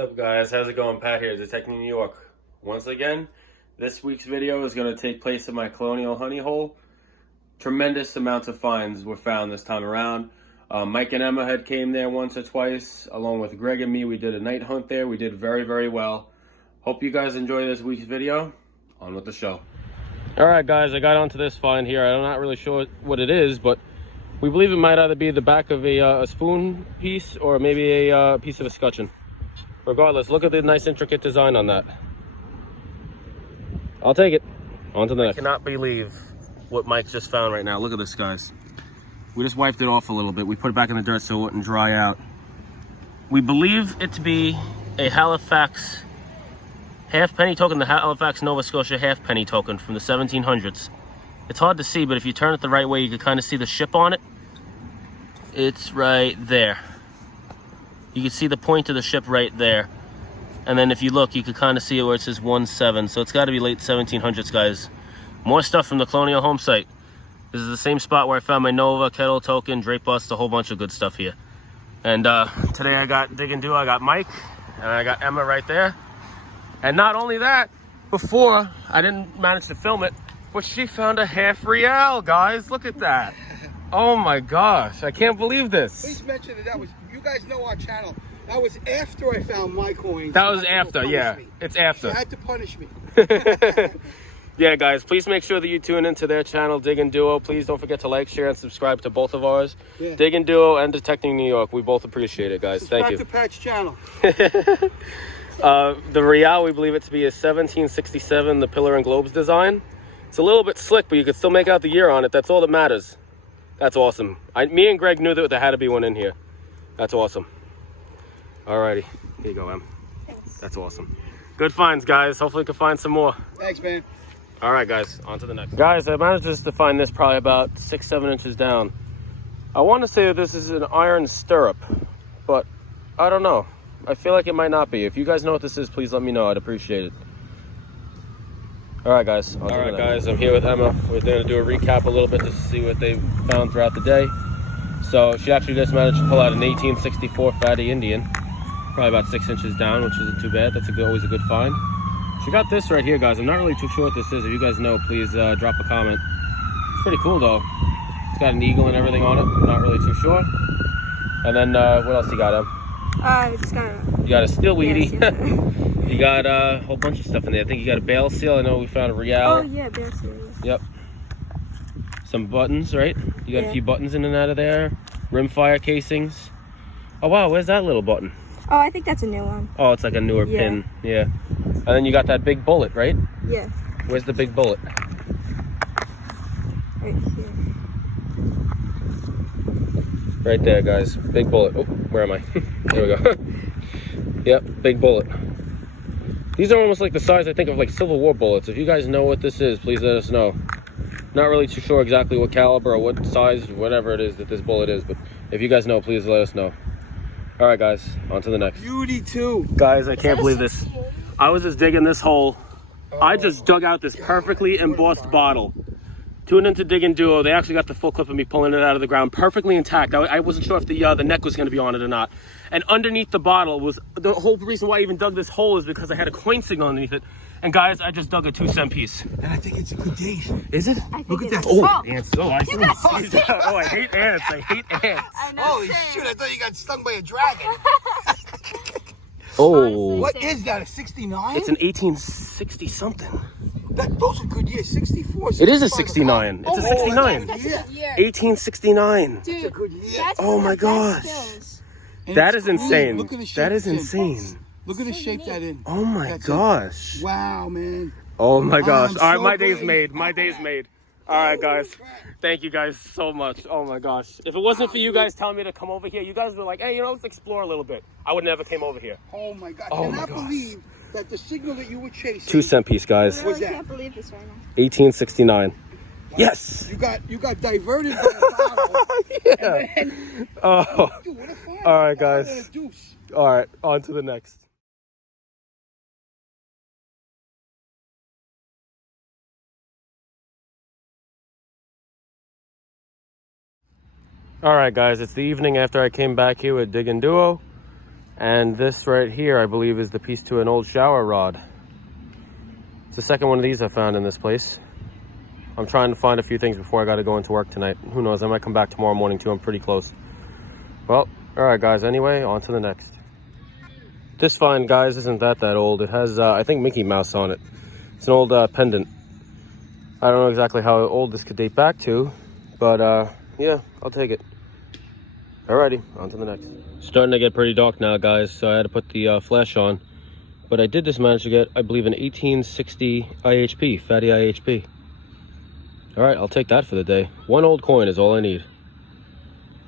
What's up, guys? How's it going? Pat here, Detecting New York. Once again, this week's video is going to take place in my colonial honey hole. Tremendous amounts of finds were found this time around. Mike and Emma had came there once or twice, along with Greg and me. We did a night hunt there. We did very, very well. Hope you guys enjoy this week's video. On with the show. All right, guys, I got onto this find here. I'm not really sure what it is, but we believe it might either be the back of a spoon piece or maybe a piece of a scutcheon. Regardless, look at the nice intricate design on that. I'll take it. On to the next. I cannot believe what Mike just found right now. Look at this, guys. We just wiped it off a little bit. We put it back in the dirt so it wouldn't dry out. We believe it to be a Halifax halfpenny token, the Halifax, Nova Scotia halfpenny token from the 1700s. It's hard to see, but if you turn it the right way, you can kind of see the ship on it. It's right there. You can see the point of the ship right there. And then if you look, you can kind of see it where it says 17. So it's got to be late 1700s, guys. More stuff from the colonial home site. This is the same spot where I found my Nova, kettle token, drape bust, a whole bunch of good stuff here. And today I got Diggin Duo, I got Mike, and I got Emma right there. And not only that, before I didn't manage to film it, but she found a half Reale, guys. Look at that. Oh my gosh, I can't believe this. Please mention that was, you guys know our channel. That was after I found my coins. That was after, yeah. It's after. You had to punish me. Yeah, guys, please make sure that you tune into their channel, Diggin Duo. Please don't forget to like, share, and subscribe to both of ours. Yeah. Diggin Duo and Detecting New York. We both appreciate it, guys. Thank you. Subscribe to Pat's channel. The Reale, we believe it to be a 1767, the Pillar and Globes design. It's a little bit slick, but you can still make out the year on it. That's all that matters. That's awesome. Me and Greg knew that there had to be one in here. That's awesome. Alrighty, here you go, Em. Thanks. That's awesome. Good finds, guys. Hopefully we can find some more. Thanks, man. All right, guys, on to the next. Guys, I managed just to find this probably about 6-7 inches down. I want to say that this is an iron stirrup, but I don't know. I feel like it might not be. If you guys know what this is, please let me know. I'd appreciate it. All right, guys. All right, guys, I'm here with Emma. We're going to do a recap a little bit to see what they found throughout the day. So she actually just managed to pull out an 1864 Fatty Indian, probably about 6 inches down, which isn't too bad. That's always a good find. She got this right here, guys. I'm not really too sure what this is. If you guys know, please drop a comment. It's pretty cool, though. It's got an eagle and everything on it. I'm not really too sure. And then what else you got, Em? You got a steel weedy. You got a whole bunch of stuff in there. I think you got a bale seal. I know we found a Reale. Oh, yeah, bale seal. Yep. Some buttons, right? You got a few buttons in and out of there. Rimfire casings. Oh, wow. Where's that little button? Oh, I think that's a new one. Oh, it's like a newer pin. Yeah. And then you got that big bullet, right? Yeah. Where's the big bullet? Right here. Right there, guys. Big bullet. Oh, where am I? There we go. Yep, big bullet. These are almost like the size, I think, of like Civil War bullets. If you guys know what this is, please let us know. Not really too sure exactly what caliber or what size, whatever it is that this bullet is, but if you guys know, please let us know. All right, guys, on to the next. Beauty too. Guys, I can't believe this. I was just digging this hole. I just dug out this perfectly embossed bottle. Tune into Diggin Duo. They actually got the full clip of me pulling it out of the ground, perfectly intact. I wasn't sure if the neck was going to be on it or not. And underneath the bottle was the whole reason why I even dug this hole is because I had a coin signal underneath it. And guys, I just dug a 2-cent piece. And I think it's a good date. Is it? Look at that. Oh, ants. Oh, I hate ants. I hate ants. Holy shoot, I thought you got stung by a dragon. Oh. What is that, a 69? It's an 1860 something. Those are good years, 64. It is a 69. It's a 69. That's a good year. 1869. Dude, That's a good year. Oh my gosh. That is insane. Look at the shape That is it's in. insane. Look at the shape that in. Oh my gosh. Wow, man. Oh my gosh. I'm All right, so my day's brave. made. My day's made. All right, guys. Thank you guys so much. Oh my gosh. If it wasn't for you guys telling me to come over here, you guys were like, hey, let's explore a little bit. I would never came over here. Oh my God. Oh I my cannot God. believe that the signal that you were chasing. 2-cent piece, guys. I really can't believe this right now. 1869. Yes. You got diverted by a bottle. Yeah. Then, Oh. dude, what a find. All right, guys. And a deuce. All right, on to the next. All right, guys, it's the evening after I came back here with Diggin Duo. And this right here, I believe, is the piece to an old shower rod. It's the second one of these I found in this place. I'm trying to find a few things before I got to go into work tonight. Who knows, I might come back tomorrow morning too. I'm pretty close. Well, all right, guys. Anyway, on to the next. This find, guys, isn't that old. It has, I think, Mickey Mouse on it. It's an old pendant. I don't know exactly how old this could date back to, but yeah, I'll take it. Alrighty, on to the next. Starting to get pretty dark now, guys, so I had to put the flash on. But I did just manage to get, I believe, an 1860 IHP, fatty IHP. Alright, I'll take that for the day. One old coin is all I need.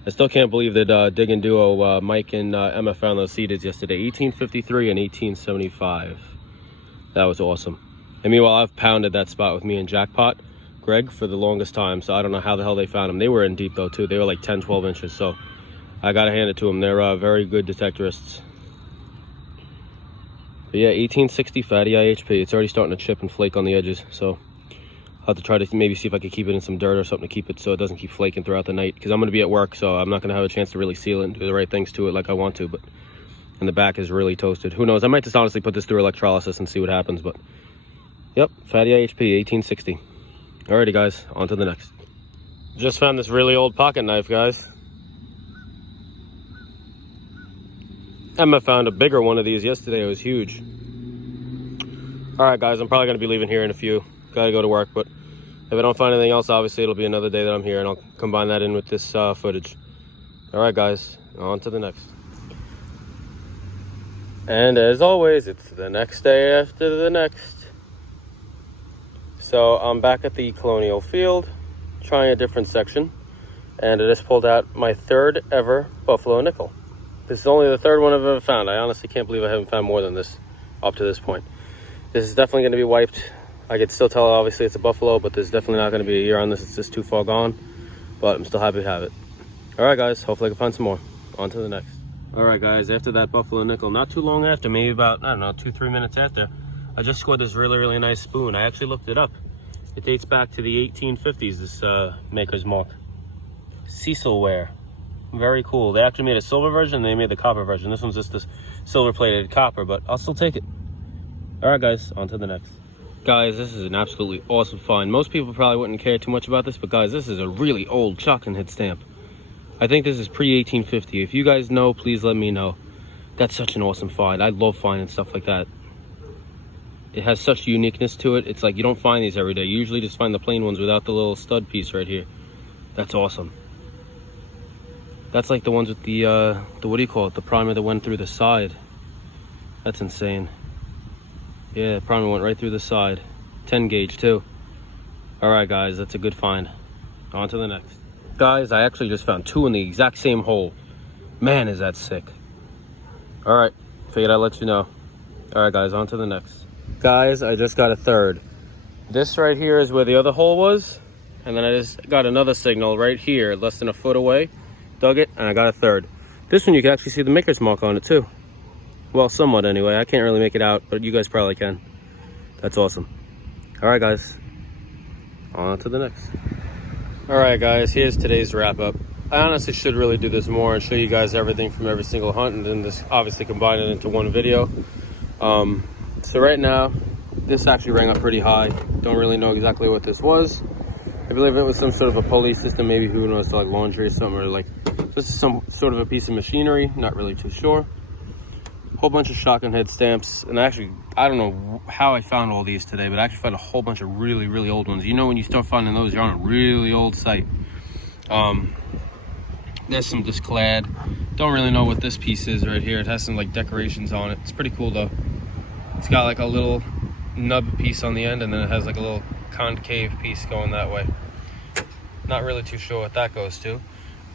I still can't believe that Diggin duo Mike and Emma found those seededs yesterday. 1853 and 1875. That was awesome. And meanwhile, I've pounded that spot with me and Jackpot, Greg, for the longest time. So I don't know how the hell they found them. They were in deep though too. They were like 10, 12 inches. So I gotta hand it to them. They're very good detectorists. But yeah, 1860 fatty IHP. It's already starting to chip and flake on the edges. So I'll have to try to maybe see if I could keep it in some dirt or something to keep it so it doesn't keep flaking throughout the night. Because I'm going to be at work, so I'm not going to have a chance to really seal it and do the right things to it like I want to. But and the back is really toasted. Who knows? I might just honestly put this through electrolysis and see what happens. But yep, fatty IHP, 1860. Alrighty, guys, on to the next. Just found this really old pocket knife, guys. Emma found a bigger one of these yesterday. It was huge. Alright, guys, I'm probably going to be leaving here in a few. Gotta go to work, but if I don't find anything else, obviously it'll be another day that I'm here, and I'll combine that in with this footage. Alright, guys, on to the next. And as always, it's the next day after the next. So I'm back at the Colonial field, trying a different section, and I just pulled out my third ever buffalo nickel. This is only the third one I've ever found. I honestly can't believe I haven't found more than this up to this point. This is definitely going to be wiped. I could still tell, obviously, it's a buffalo, but there's definitely not going to be a year on this. It's just too far gone, but I'm still happy to have it. All right, guys, hopefully I can find some more. On to the next. All right, guys, after that buffalo nickel, not too long after, maybe about, I don't know, 2-3 minutes after, I just scored this really, really nice spoon. I actually looked it up. It dates back to the 1850s, this maker's mark. Cecilware. Very cool. They actually made a silver version, and they made the copper version. This one's just this silver-plated copper, but I'll still take it. All right, guys, on to the next. Guys, this is an absolutely awesome find. Most people probably wouldn't care too much about this, but guys, this is a really old shotgun head stamp. I think this is pre-1850. If you guys know, please let me know. That's such an awesome find. I love finding stuff like that. It has such uniqueness to it. It's like you don't find these every day. You usually just find the plain ones without the little stud piece right here. That's awesome. That's like the ones with the what do you call it? The primer that went through the side. That's insane. Yeah, primer went right through the side. 10 gauge too. Alright, guys, that's a good find. On to the next. Guys, I actually just found two in the exact same hole. Man, is that sick. Alright, figured I'd let you know. Alright, guys, on to the next. Guys, I just got a third. This right here is where the other hole was. And then I just got another signal right here, less than a foot away. Dug it, and I got a third. This one you can actually see the maker's mark on it too. Well, somewhat anyway. I can't really make it out, but you guys probably can. That's awesome. Alright, guys. On to the next. Alright, guys. Here's today's wrap-up. I honestly should really do this more and show you guys everything from every single hunt, and then just obviously combine it into one video. So right now, this actually rang up pretty high. Don't really know exactly what this was. I believe it was some sort of a pulley system, maybe, who knows, like laundry or something, or like this is some sort of a piece of machinery. Not really too sure. Whole bunch of shotgun head stamps, and actually I don't know how I found all these today, but I actually found a whole bunch of really, really old ones. You know, when you start finding those, you're on a really old site. There's some disclad. Don't really know what this piece is right here. It has some like decorations on it. It's pretty cool though. It's got like a little nub piece on the end, and then it has like a little concave piece going that way. Not really too sure what that goes to.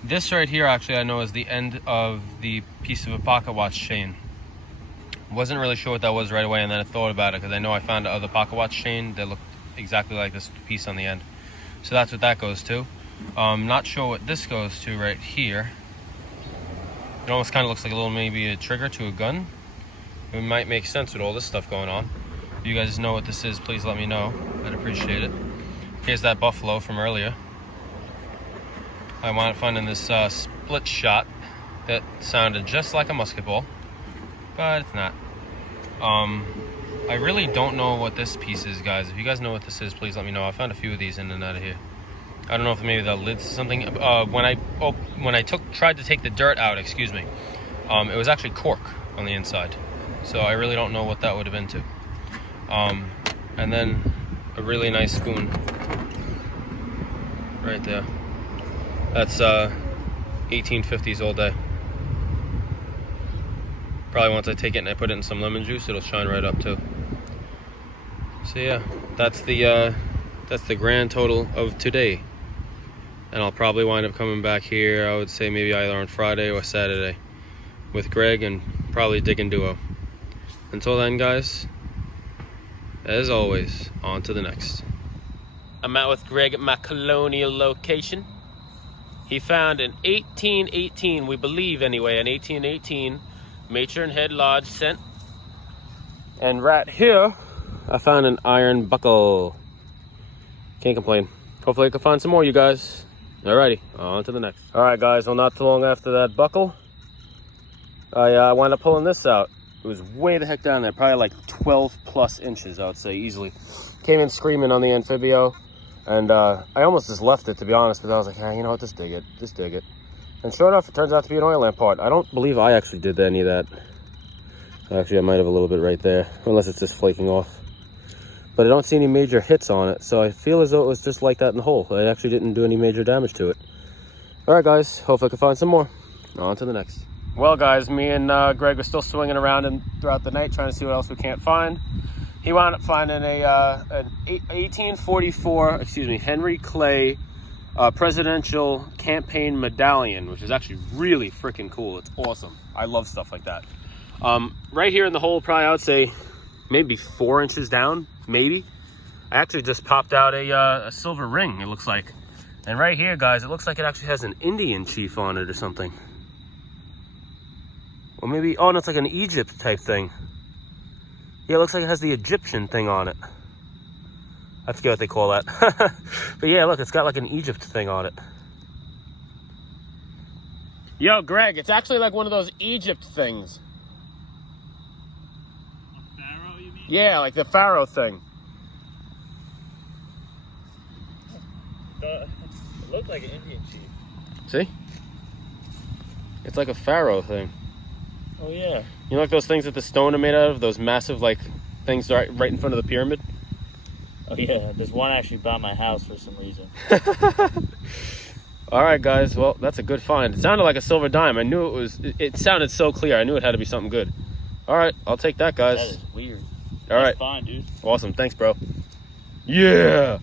This right here, actually, I know is the end of the piece of a pocket watch chain. Wasn't really sure what that was right away, and then I thought about it because I know I found another pocket watch chain that looked exactly like this piece on the end. So that's what that goes to. Not sure what this goes to right here. It almost kind of looks like a little, maybe a trigger to a gun. It might make sense with all this stuff going on. If you guys know what this is, please let me know. I'd appreciate it. Here's that buffalo from earlier. I wound up finding this split shot that sounded just like a musket ball. but it's not. I really don't know what this piece is, guys. If you guys know what this is, please let me know. I found a few of these in and out of here. I don't know if maybe the lid's something. When I tried to take the dirt out, excuse me, it was actually cork on the inside. So I really don't know what that would have been to. And then a really nice spoon right there. That's 1850s all day. Probably once I take it and I put it in some lemon juice, it'll shine right up too. So yeah, that's the grand total of today. And I'll probably wind up coming back here, I would say maybe either on Friday or Saturday with Greg and probably Diggin duo. Until then, guys, as always, on to the next. I'm out with Greg at my colonial location. He found an 1818, we believe anyway, an 1818 matron head lodge cent. And right here, I found an iron buckle. Can't complain. Hopefully I can find some more, you guys. Alrighty, on to the next. Alright guys, well not too long after that buckle, I wound up pulling this out. It was way the heck down there, probably like 12 plus inches, I would say, easily. Came in screaming on the amphibio, and I almost just left it, to be honest, but I was like, you know what, just dig it. And sure enough, it turns out to be an oil lamp part. I don't believe I actually did any of that. Actually, I might have a little bit right there, unless it's just flaking off. But I don't see any major hits on it, so I feel as though it was just like that in the hole. I actually didn't do any major damage to it. Alright guys, hopefully I can find some more. On to the next. Well guys, me and Greg were still swinging around throughout the night trying to see what else we can't find. He wound up finding an 1844, Henry Clay presidential campaign medallion, which is actually really freaking cool. It's awesome. I love stuff like that. Right here in the hole, probably I would say maybe 4 inches down, maybe. I actually just popped out a silver ring, it looks like. And right here, guys, it looks like it actually has an Indian chief on it or something. Or maybe, oh no, it's like an Egypt type thing. Yeah, it looks like it has the Egyptian thing on it. I forget what they call that. But yeah, look, it's got like an Egypt thing on it. Yo, Greg, it's actually like one of those Egypt things. A pharaoh, you mean? Yeah, like the pharaoh thing. It looked like an Indian chief. See? It's like a pharaoh thing. Oh yeah. You know like those things that the stone are made out of? Those massive like things right in front of the pyramid? Oh yeah, there's one actually by my house for some reason. Alright guys, well that's a good find. It sounded like a silver dime. I knew it sounded so clear. I knew it had to be something good. Alright, I'll take that guys. That is weird. Alright. Fine, dude. Awesome, thanks bro. Yeah!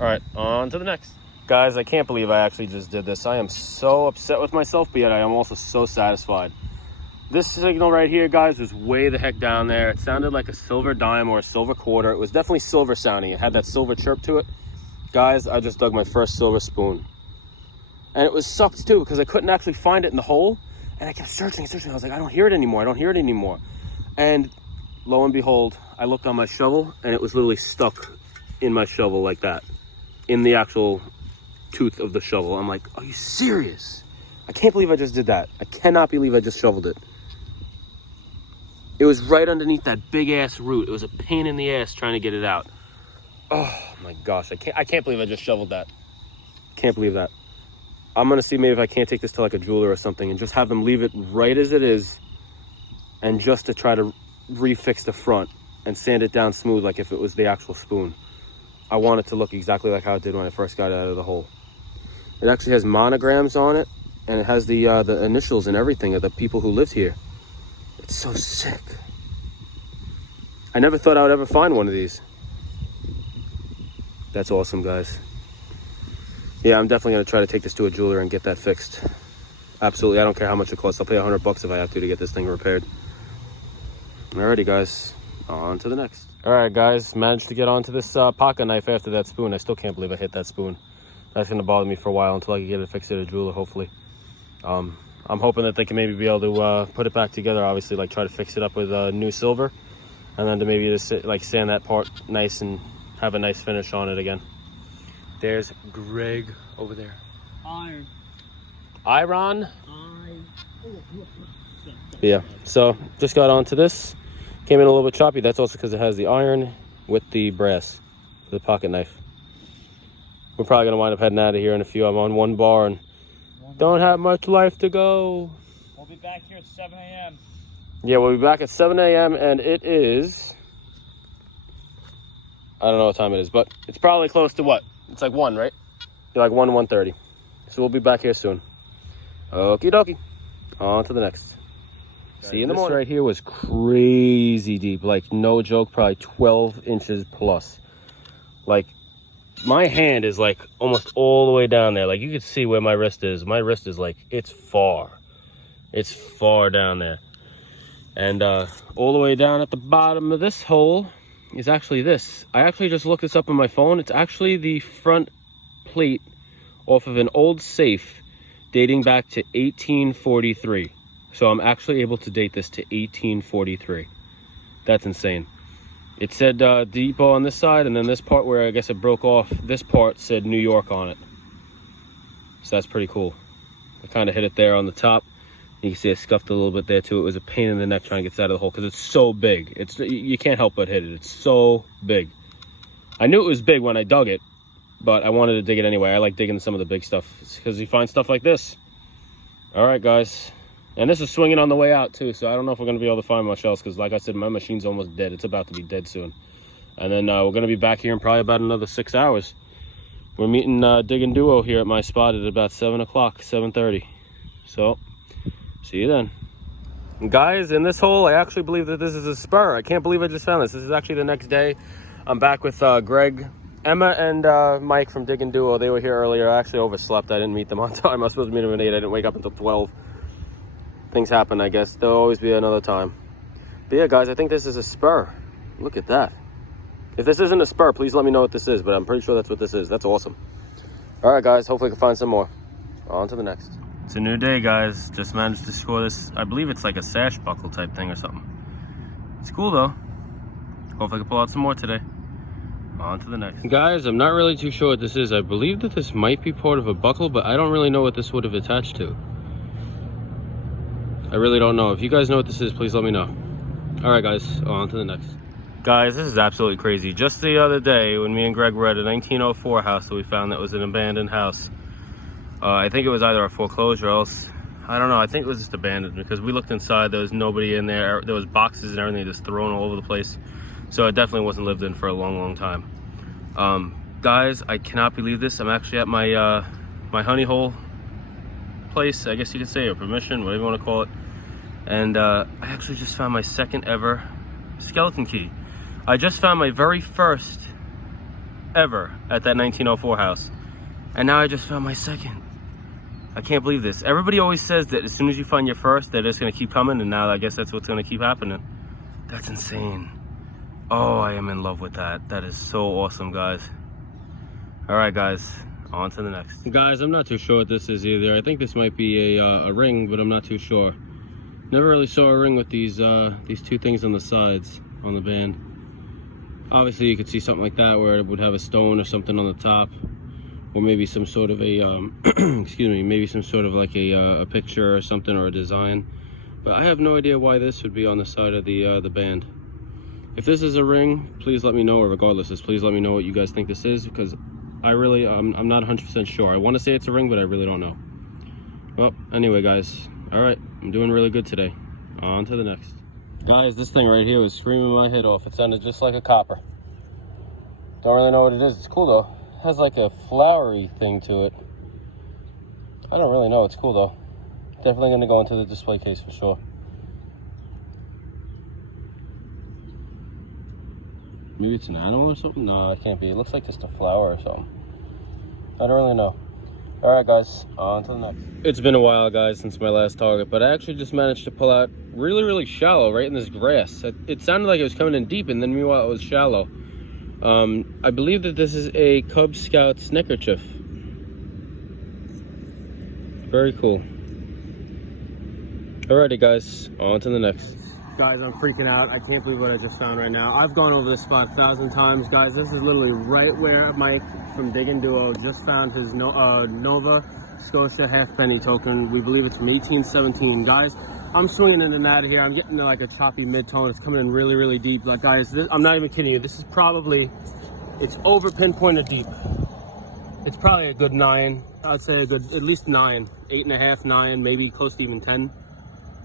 Alright, on to the next. Guys, I can't believe I actually just did this. I am so upset with myself, but yet I am also so satisfied. This signal right here, guys, was way the heck down there. It sounded like a silver dime or a silver quarter. It was definitely silver sounding. It had that silver chirp to it. Guys, I just dug my first silver spoon. And it was sucked too, because I couldn't actually find it in the hole. And I kept searching and searching. I was like, I don't hear it anymore. And lo and behold, I looked on my shovel and it was literally stuck in my shovel like that. In the actual tooth of the shovel. I'm like, are you serious? I can't believe I just did that. I cannot believe I just shoveled it. It was right underneath that big ass root. It was a pain in the ass trying to get it out. Oh my gosh, I can't believe I just shoveled that. Can't believe that. I'm gonna see maybe if I can't take this to like a jeweler or something and just have them leave it right as it is, and just to try to refix the front and sand it down smooth like if it was the actual spoon. I want it to look exactly like how it did when I first got it out of the hole. It actually has monograms on it, and it has the initials and everything of the people who lived here. It's so sick. I never thought I would ever find one of these. That's awesome, guys. Yeah, I'm definitely gonna try to take this to a jeweler and get that fixed. Absolutely, I don't care how much it costs. I'll pay $100 if I have to get this thing repaired. Alrighty, guys, on to the next. Alright, guys, managed to get onto this pocket knife after that spoon. I still can't believe I hit that spoon. That's gonna bother me for a while until I can get it fixed at a jeweler, hopefully. I'm hoping that they can maybe be able to put it back together, obviously, like try to fix it up with new silver, and then to maybe just like sand that part nice and have a nice finish on it again. There's Greg over there. Iron. Iron? Yeah, so just got onto this. Came in a little bit choppy. That's also because it has the iron with the brass, the pocket knife. We're probably gonna wind up heading out of here in a few. I'm on 1 bar and don't have much life to go. We'll be back here at 7 a.m. Yeah, we'll be back at 7 a.m. and it is, I don't know what time it is, but it's probably close to what? It's like 1, right? Like 1:30. So we'll be back here soon. Okie dokie. On to the next. See you in the morning. This right here was crazy deep. Like, no joke, probably 12 inches plus. Like, my hand is like almost all the way down there. Like, you can see where my wrist is. My wrist is like, it's far. It's far down there. And all the way down at the bottom of this hole is actually this. I actually just looked this up on my phone. It's actually the front plate off of an old safe dating back to 1843. So I'm actually able to date this to 1843. That's insane. It said depot on this side, and then this part where I guess it broke off, this part said New York on it. So that's pretty cool. I kind of hit it there on the top. You can see I scuffed a little bit there too. It was a pain in the neck trying to get this out of the hole because it's so big. You can't help but hit it. It's so big. I knew it was big when I dug it, but I wanted to dig it anyway. I like digging some of the big stuff because you find stuff like this. All right, guys. And this is swinging on the way out too, so I don't know if we're going to be able to find much else because, like I said, my machine's almost dead. It's about to be dead soon. And then we're going to be back here in probably about another 6 hours. We're meeting Diggin Duo here at my spot at about 7 o'clock, 7:30. So, see you then. And guys, in this hole, I actually believe that this is a spur. I can't believe I just found this. This is actually the next day. I'm back with Greg, Emma, and Mike from Diggin Duo. They were here earlier. I actually overslept. I didn't meet them on time. I was supposed to meet them at 8. I didn't wake up until 12. Things happen, I guess. There'll always be another time. But yeah, guys, I think this is a spur. Look at that. If this isn't a spur, please let me know what this is, but I'm pretty sure that's what this is. That's awesome. All right, guys, hopefully I can find some more. On to the next. It's a new day, guys. Just managed to score this. I believe it's like a sash buckle type thing or something. It's cool, though. Hopefully I can pull out some more today. On to the next. Guys, I'm not really too sure what this is. I believe that this might be part of a buckle, but I don't really know what this would have attached to. I really don't know. If you guys know what this is, please let me know. All right, guys, on to the next. Guys, this is absolutely crazy. Just the other day, when me and Greg were at a 1904 house that we found that was an abandoned house. I think it was either a foreclosure or else, I don't know. I think it was just abandoned because we looked inside. There was nobody in there. There was boxes and everything just thrown all over the place. So it definitely wasn't lived in for a long, long time. Guys, I cannot believe this. I'm actually at my my honey hole place, I guess you could say, or permission, whatever you want to call it. And I actually just found my second ever skeleton key. I just found my very first ever at that 1904 house. And now I just found my second. I can't believe this. Everybody always says that as soon as you find your first, they're just going to keep coming, and now I guess that's what's going to keep happening. That's insane. Oh, I am in love with that. That is so awesome, guys. All right, guys. On to the next. Guys, I'm not too sure what this is either. I think this might be a ring, but I'm not too sure. Never really saw a ring with these two things on the sides on the band. Obviously, you could see something like that where it would have a stone or something on the top, or maybe some sort of a excuse me, maybe some sort of like a picture or something, or a design. But I have no idea why this would be on the side of the band. If this is a ring, please let me know, or regardless, please let me know what you guys think this is, because I'm not 100% sure. I want to say it's a ring, but I really don't know. Well, anyway, guys, all right, I'm doing really good today. On to the next. Guys, this thing right here was screaming my head off. It sounded just like a copper. Don't really know what it is. It's cool though. It has like a flowery thing to it. I don't really know. It's cool though. Definitely going to go into the display case for sure. Maybe it's an animal or something? No, it can't be. It looks like just a flower or something. I don't really know. All right, guys, on to the next. It's been a while, guys, since my last target, but I actually just managed to pull out really, really shallow right in this grass. It sounded like it was coming in deep, and then meanwhile it was shallow. I believe that this is a Cub Scout neckerchief. Very cool. Alrighty, guys, on to the next. Guys, I'm freaking out. I can't believe what I just found right now. I've gone over this spot 1,000 times, guys. This is literally right where Mike from Diggin Duo just found his Nova Scotia halfpenny token. We believe it's from 1817. Guys, I'm swinging in and out of here. I'm getting to like a choppy mid-tone. It's coming in really, really deep. Like, guys, I'm not even kidding you. This is probably, it's over pinpointed deep. It's probably a good 9. I'd say a good, at least 9, 8.5, 9, maybe close to even 10.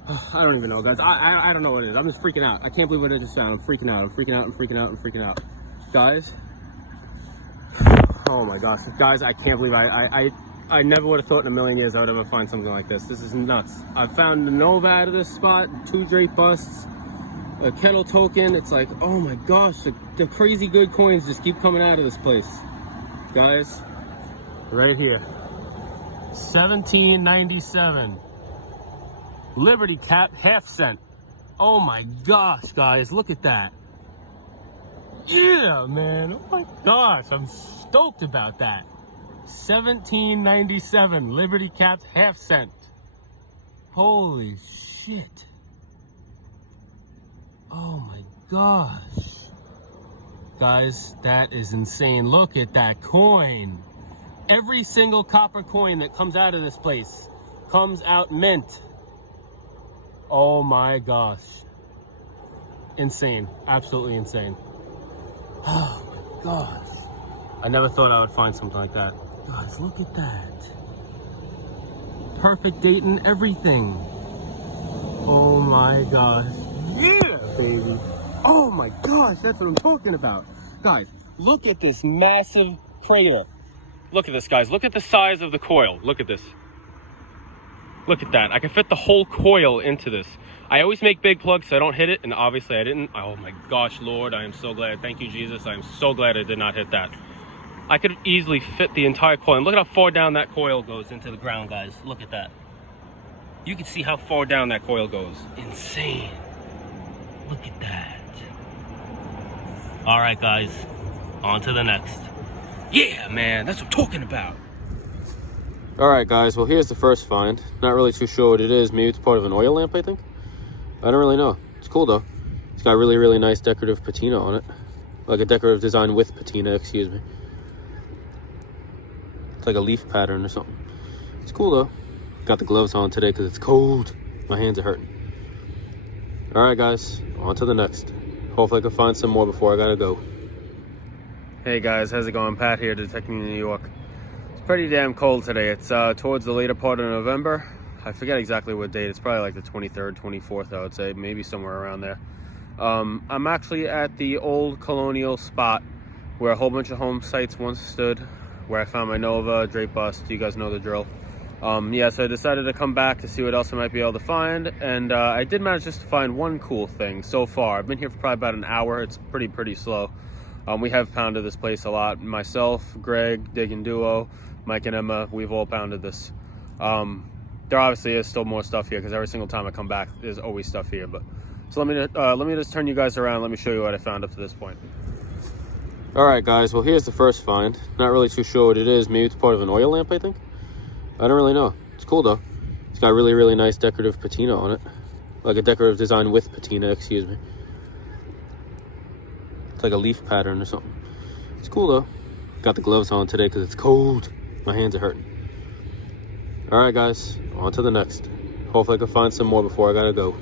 I don't even know, guys. I don't know what it is. I'm just freaking out. I can't believe what I just found. I'm freaking out. I'm freaking out. I'm freaking out. I'm freaking out. Guys. Oh my gosh. Guys, I can't believe I never would have thought in a million years I would ever find something like this. This is nuts. I found the Nova out of this spot, 2 Drake busts, a kettle token. It's like, oh my gosh, the crazy good coins just keep coming out of this place. Guys, right here. 1797. Liberty Cap, half cent. Oh my gosh, guys, look at that. Yeah, man. Oh my gosh, I'm stoked about that. 1797 Liberty Caps, half cent. Holy shit. Oh my gosh. Guys, that is insane. Look at that coin. Every single copper coin that comes out of this place comes out mint. Oh my gosh. Insane. Absolutely insane. Oh my gosh. I never thought I would find something like that. Guys, look at that. Perfect date and everything. Oh my gosh. Yeah, baby. Oh my gosh, that's what I'm talking about. Guys, look at this massive crater. Look at this, guys. Look at the size of the coil. Look at this. Look at that. I can fit the whole coil into this. I always make big plugs so I don't hit it, and obviously I didn't. Oh my gosh, Lord, I am so glad. Thank you, Jesus. I am so glad I did not hit that. I could easily fit the entire coil. And look at how far down that coil goes into the ground, guys. Look at that. You can see how far down that coil goes. Insane. Look at that. All right, guys. On to the next. Yeah, man. That's what I'm talking about. All right, guys. Well, here's the first find. Not really too sure what it is. Maybe it's part of an oil lamp, I think. I don't really know. It's cool, though. It's got really, really nice decorative patina on it. Like a decorative design with patina, excuse me. It's like a leaf pattern or something. It's cool, though. Got the gloves on today because it's cold. My hands are hurting. All right, guys. On to the next. Hopefully I can find some more before I gotta go. Hey, guys. How's it going? Pat here, detecting New York. It's pretty damn cold today. It's towards the later part of November. I forget exactly what date. It's probably like the 23rd, 24th, I would say. Maybe somewhere around there. I'm actually at the old colonial spot where a whole bunch of home sites once stood, where I found my Nova, Drake bust. You guys know the drill. Yeah, so I decided to come back to see what else I might be able to find, and I did manage just to find one cool thing so far. I've been here for probably about an hour. It's pretty slow. We have pounded this place a lot. Myself, Greg, Diggin duo, Mike and Emma, we've all pounded this. There obviously is still more stuff here because every single time I come back, there's always stuff here. But so let me just turn you guys around. Let me show you what I found up to this point. All right, guys. Well, here's the first find. Not really too sure what it is. Maybe it's part of an oil lamp, I think. I don't really know. It's cool, though. It's got really, really nice decorative patina on it. Like a decorative design with patina, excuse me. It's like a leaf pattern or something. It's cool, though. Got the gloves on today because it's cold. My hands are hurting. All right, guys. On to the next. Hopefully I can find some more before I gotta go.